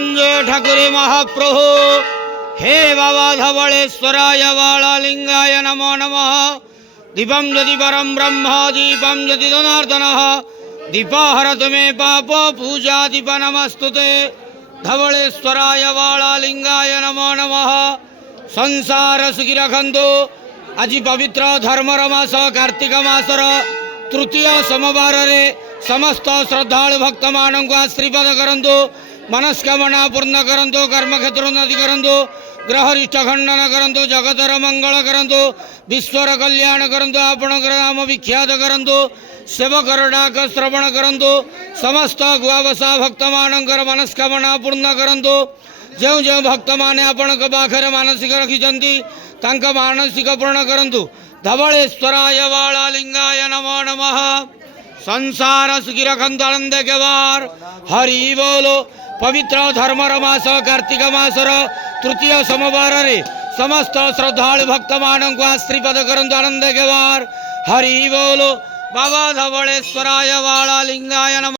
मृत्युंजय ठाकुरे महाप्रभु। हे बाबा धवलेश्वराय बालालिंगाय नमो नमः। दीपं यदि परं ब्रह्म दीपं यदि जनार्दनः दीपाहरतु मे पाप पूजा दीप नमस्तुते। धवलेश्वराय बालालिंगाय नमो नमः। संसार सुखी रखंतु। आज पवित्र धर्मर मास कार्तिक मासर तृतीय सोमवार रे समस्त श्रद्धालु भक्त मानू आशीर्वाद करंतु। मनस्कामना पूर्ण करंतु। कर्मक्षेत्र उन्नति करंतु। ग्रहरिष्ठ खंडन करंतु। जगतर मंगल करंतु। विश्वर कल्याण करंतु। आपणकर नाम विख्यात करंतु। सेवकर डाक श्रवण करंतु। समस्त गुआवसा भक्त मानकर मनस्कामना पूर्ण करंतु। जो जो भक्त माने आपण पाखरे मानसिक रखिछंती तांका मानसिक पूर्ण करंतु। धवलेश्वराय बालालिंगाय नमो नमः। संसार सुखी रखंतु आनंद के बार। हरि बोलो। पवित्र धर्मर मास कार्तिक मासर तृतीय सोमवार रे समस्त श्रद्धालु भक्त मानू आशीर्वाद करंतु आनंद के बार। हरि बोलो। बाबा धवलेश्वराय बालालिंगाय नमः।